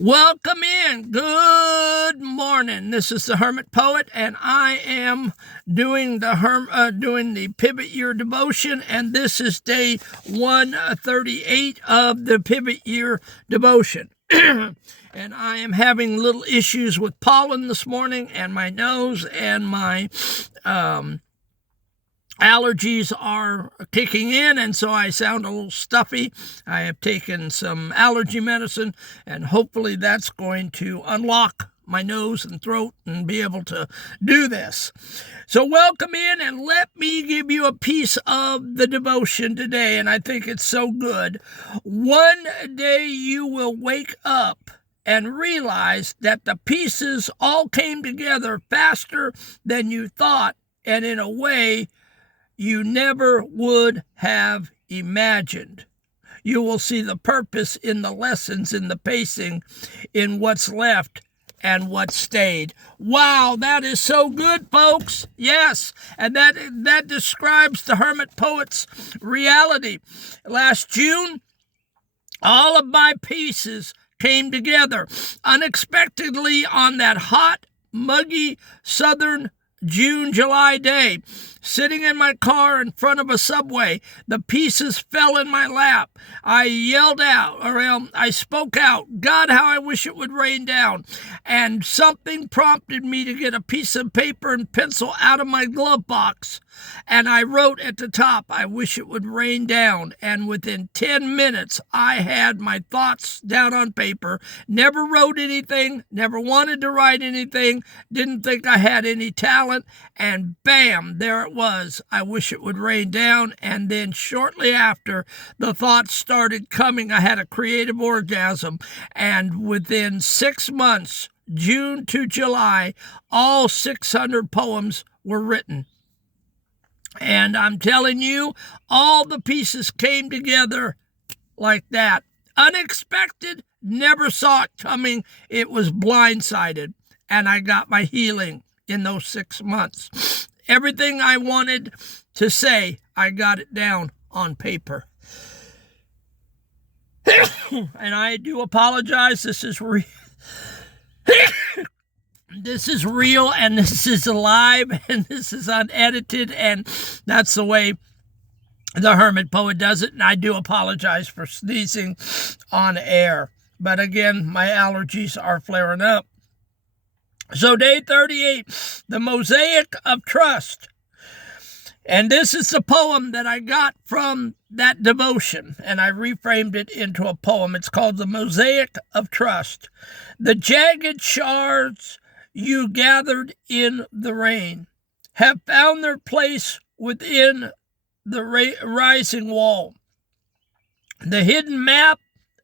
Welcome in. Good morning. This is the Hermit Poet, and I am doing the Pivot Year Devotion, and this is day 138 of the Pivot Year Devotion. And I am having little issues with pollen this morning, and my nose and my allergies are kicking in, and so I sound a little stuffy. I have taken some allergy medicine, and hopefully that's going to unlock my nose and throat and be able to do this. So welcome in, and let me give you a piece of the devotion today, and I think it's so good. One day you will wake up and realize that the pieces all came together faster than you thought, and in a way you never would have imagined. You will see the purpose in the lessons, in the pacing, in what's left and what stayed. Wow, that is so good, folks. Yes, and that describes the Hermit Poet's reality. Last June, all of my pieces came together unexpectedly on that hot, muggy southern July day. Sitting in my car in front of a subway, the pieces fell in my lap. I yelled out, I spoke out, God, how I wish it would rain down. And something prompted me to get a piece of paper and pencil out of my glove box. And I wrote at the top, I wish it would rain down. And within 10 minutes, I had my thoughts down on paper. Never wrote anything, never wanted to write anything, didn't think I had any talent. And bam, there it was. I wish it would rain down. And then shortly after, the thoughts started coming. I had a creative orgasm. And within 6 months, June to July, all 600 poems were written. And I'm telling you, all the pieces came together like that. Unexpected, never saw it coming. It was blindsided. And I got my healing in those 6 months. Everything I wanted to say, I got it down on paper. And I do apologize. This is real. This is real, and this is live, and this is unedited, and that's the way the Hermit Poet does it, and I do apologize for sneezing on air. But again, my allergies are flaring up. So day 38, the Mosaic of Trust. And this is the poem that I got from that devotion, and I reframed it into a poem. It's called The Mosaic of Trust. The jagged shards you gathered in the rain have found their place within the rising wall. The hidden map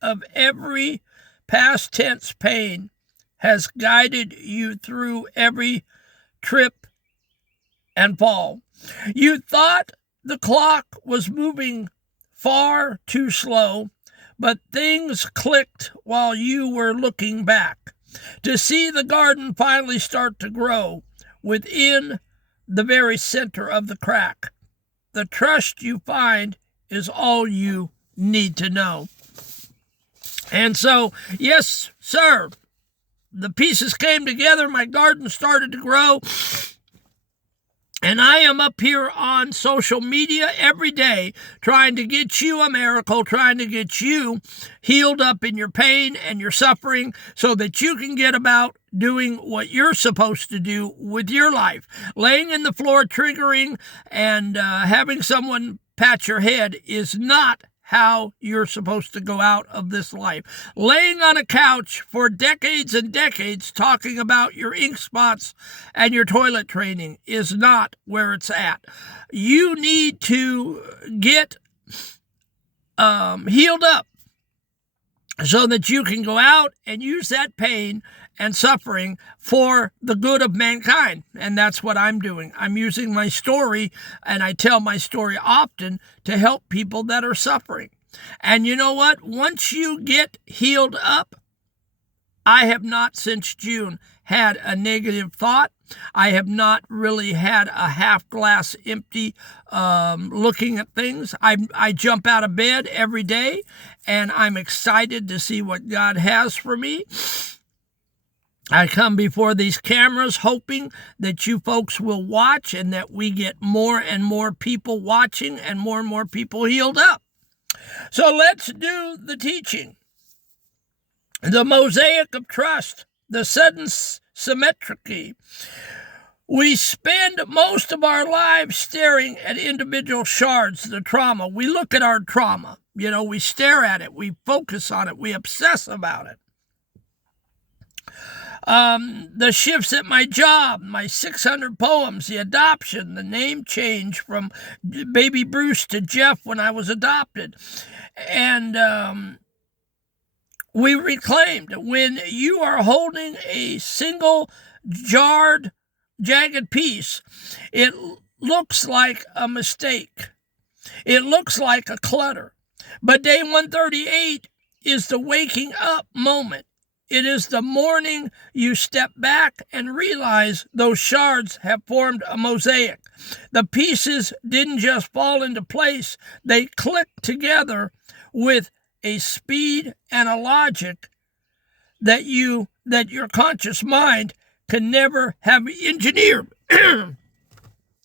of every past tense pain has guided you through every trip and fall. You thought the clock was moving far too slow, but things clicked while you were looking back to see the garden finally start to grow within the very center of the crack. The trust you find is all you need to know. And so, yes, sir, the pieces came together. My garden started to grow. And I am up here on social media every day trying to get you a miracle, trying to get you healed up in your pain and your suffering so that you can get about doing what you're supposed to do with your life. Laying in the floor, triggering, and having someone pat your head is not how you're supposed to go out of this life. Laying on a couch for decades and decades talking about your ink spots and your toilet training is not where it's at. You need to get healed up so that you can go out and use that pain and suffering for the good of mankind. And that's what I'm doing. I'm using my story, and I tell my story often, to help people that are suffering. And you know what? Once you get healed up, I have not since June had a negative thought. I have not really had a half glass empty looking at things. I jump out of bed every day, and I'm excited to see what God has for me. I come before these cameras hoping that you folks will watch and that we get more and more people watching and more people healed up. So let's do the teaching. The mosaic of trust, the sudden symmetry. We spend most of our lives staring at individual shards of the trauma. We look at our trauma. We stare at it. We focus on it. We obsess about it. The shifts at my job, my 600 poems, the adoption, the name change from baby Bruce to Jeff when I was adopted. And we reclaimed. When you are holding a single jagged piece, it looks like a mistake. It looks like a clutter. But day 138 is the waking up moment. It is the morning you step back and realize those shards have formed a mosaic. The pieces didn't just fall into place. They clicked together with a speed and a logic that your conscious mind can never have engineered.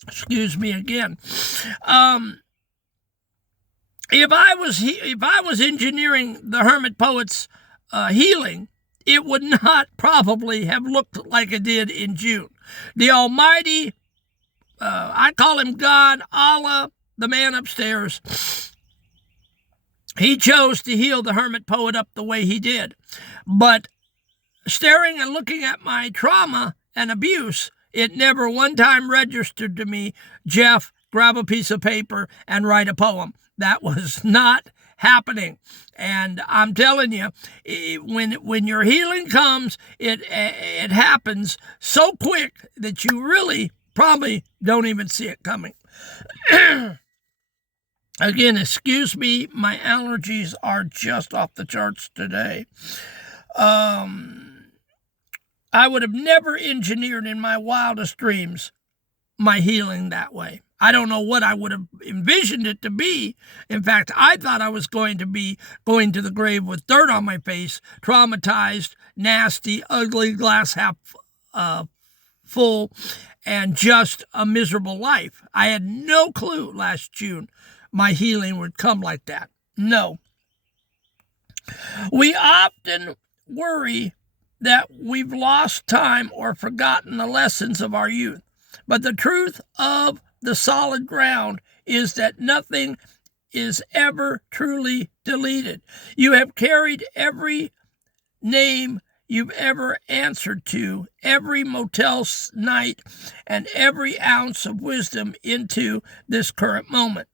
Excuse me again. If I was engineering the Hermit Poet's healing, it would not probably have looked like it did in June. The Almighty, I call him God, Allah, the man upstairs, he chose to heal the Hermit Poet up the way he did. But staring and looking at my trauma and abuse, it never one time registered to me, Jeff, grab a piece of paper and write a poem. That was not happening. And I'm telling you, when your healing comes, it happens so quick that you really probably don't even see it coming. Again, excuse me, my allergies are just off the charts today. I would have never engineered in my wildest dreams my healing that way. I don't know what I would have envisioned it to be. In fact, I thought I was going to be going to the grave with dirt on my face, traumatized, nasty, ugly, glass half full, and just a miserable life. I had no clue last June my healing would come like that. No. We often worry that we've lost time or forgotten the lessons of our youth. But the truth of the solid ground is that nothing is ever truly deleted. You have carried every name you've ever answered to, every motel night, and every ounce of wisdom into this current moment.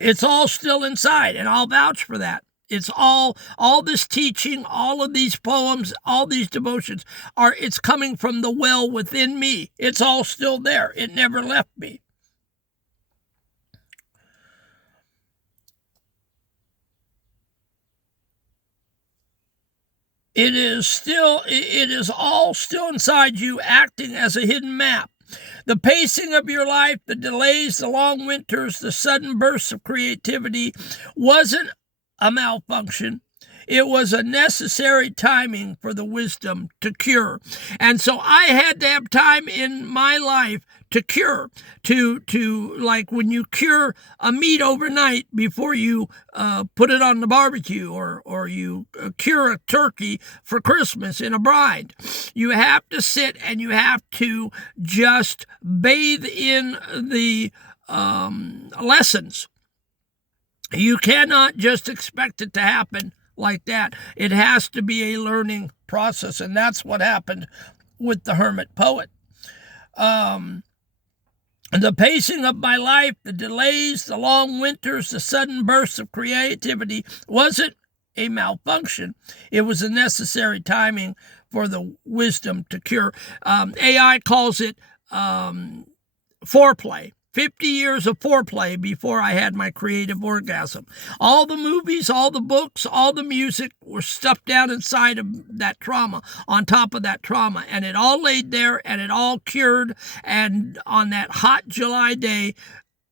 It's all still inside, and I'll vouch for that. It's all this teaching, all of these poems, all these devotions it's coming from the well within me. It's all still there. It never left me. It is all still inside you, acting as a hidden map. The pacing of your life, the delays, the long winters, the sudden bursts of creativity wasn't a malfunction. It was a necessary timing for the wisdom to cure. And so I had to have time in my life to cure, to like when you cure a meat overnight before you put it on the barbecue, or you cure a turkey for Christmas in a brine. You have to sit and you have to just bathe in the lessons. You cannot just expect it to happen like that. It has to be a learning process, and that's what happened with the Hermit Poet. The pacing of my life, the delays, the long winters, the sudden bursts of creativity wasn't a malfunction. It was a necessary timing for the wisdom to cure. AI calls it foreplay. 50 years of foreplay before I had my creative orgasm. All the movies, all the books, all the music were stuffed down inside of that trauma, on top of that trauma, and it all laid there and it all cured. And on that hot July day,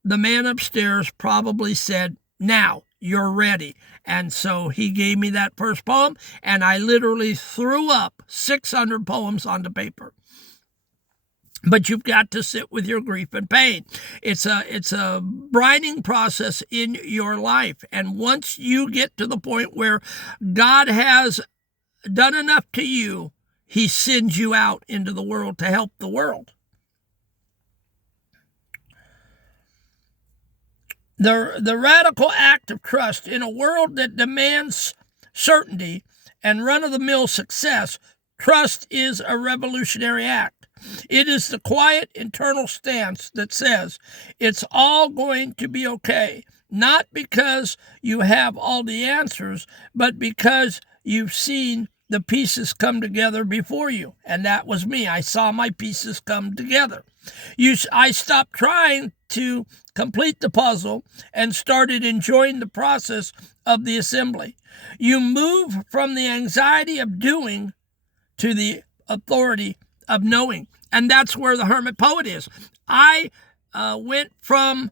the man upstairs probably said, "Now you're ready." And so he gave me that first poem, and I literally threw up 600 poems onto paper. But you've got to sit with your grief and pain. It's a brining process in your life. And once you get to the point where God has done enough to you, he sends you out into the world to help the world. The radical act of trust in a world that demands certainty and run-of-the-mill success, trust is a revolutionary act. It is the quiet internal stance that says it's all going to be okay, not because you have all the answers, but because you've seen the pieces come together before you. And that was me. I saw my pieces come together. I stopped trying to complete the puzzle and started enjoying the process of the assembly. You move from the anxiety of doing to the authority of knowing. And that's where the hermit poet is. I went from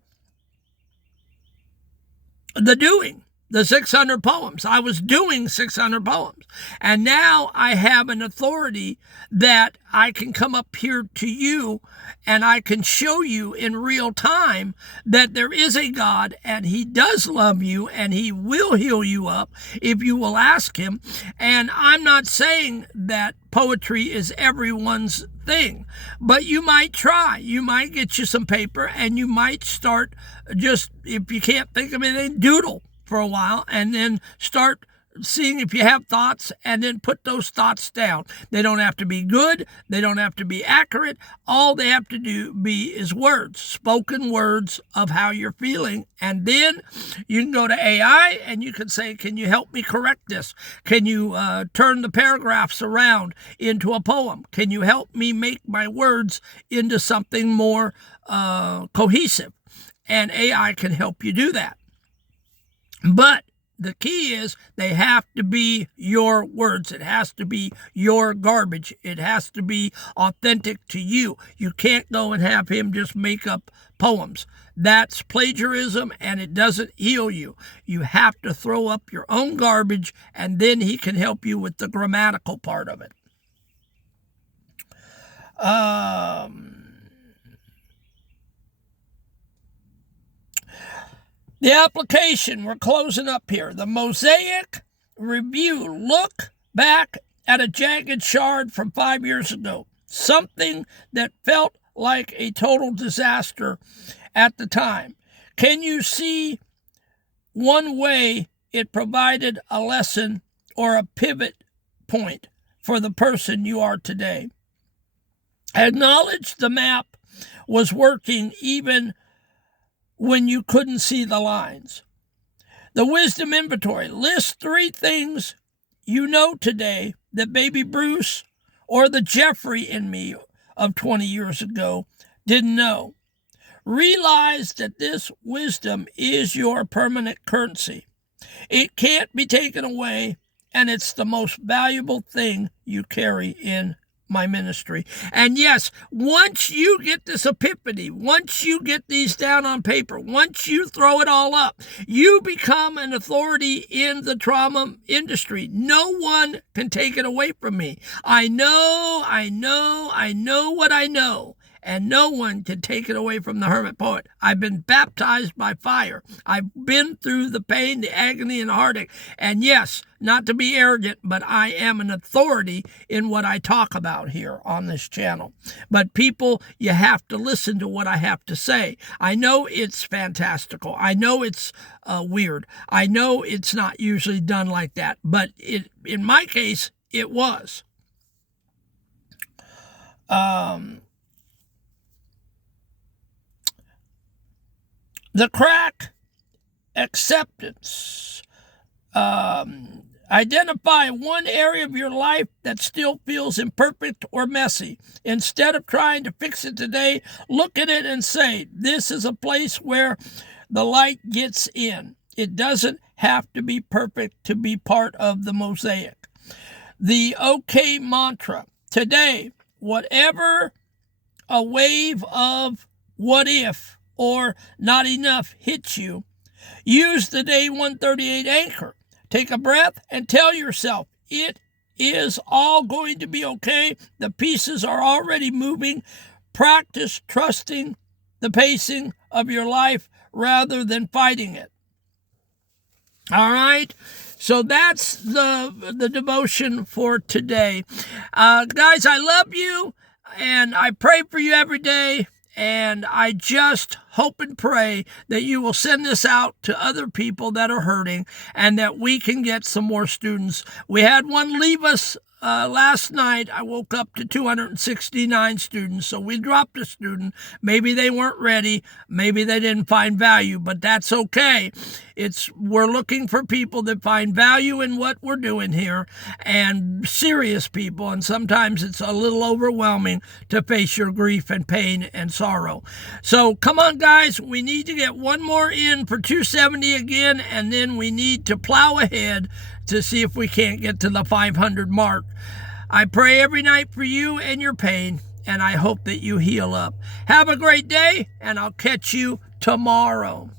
the doing, the 600 poems. I was doing 600 poems. And now I have an authority that I can come up here to you and I can show you in real time that there is a God and he does love you and he will heal you up if you will ask him. And I'm not saying that poetry is everyone's thing, but you might try. You might get you some paper and you might start just, if you can't think of anything, doodle for a while and then start seeing if you have thoughts and then put those thoughts down. They don't have to be good. They don't have to be accurate. All they have to be is words, spoken words of how you're feeling. And then you can go to AI and you can say, can you help me correct this? Can you turn the paragraphs around into a poem? Can you help me make my words into something more cohesive? And AI can help you do that. But the key is they have to be your words. It has to be your garbage. It has to be authentic to you. You can't go and have him just make up poems. That's plagiarism and it doesn't heal you. You have to throw up your own garbage and then he can help you with the grammatical part of it. The application, we're closing up here. The Mosaic review. Look back at a jagged shard from 5 years ago. Something that felt like a total disaster at the time. Can you see one way it provided a lesson or a pivot point for the person you are today? Acknowledge the map was working even when you couldn't see the lines. The wisdom inventory. List 3 things you know today that baby Bruce or the Jeffrey in me of 20 years ago didn't know. Realize that this wisdom is your permanent currency. It can't be taken away, and it's the most valuable thing you carry in my ministry. And yes, once you get this epiphany, once you get these down on paper, once you throw it all up, you become an authority in the trauma industry. No one can take it away from me. I know what I know. And no one can take it away from the hermit poet. I've been baptized by fire. I've been through the pain, the agony, and the heartache. And yes, not to be arrogant, but I am an authority in what I talk about here on this channel. But people, you have to listen to what I have to say. I know it's fantastical. I know it's weird. I know it's not usually done like that. But in my case, it was. The crack, acceptance. Identify one area of your life that still feels imperfect or messy. Instead of trying to fix it today, look at it and say, this is a place where the light gets in. It doesn't have to be perfect to be part of the mosaic. The OK mantra. Today, whatever a wave of what if or not enough hits you, use the day 138 anchor. Take a breath and tell yourself, it is all going to be okay. The pieces are already moving. Practice trusting the pacing of your life rather than fighting it. All right? So that's the devotion for today. Guys, I love you, and I pray for you every day. And I just hope and pray that you will send this out to other people that are hurting and that we can get some more students. We had one leave us last night. I woke up to 269 students, so we dropped a student. Maybe they weren't ready. Maybe they didn't find value, but that's okay. We're looking for people that find value in what we're doing here, and serious people, and sometimes it's a little overwhelming to face your grief and pain and sorrow. So come on, guys, we need to get one more in for 270 again, and then we need to plow ahead to see if we can't get to the 500 mark. I pray every night for you and your pain, and I hope that you heal up. Have a great day, and I'll catch you tomorrow.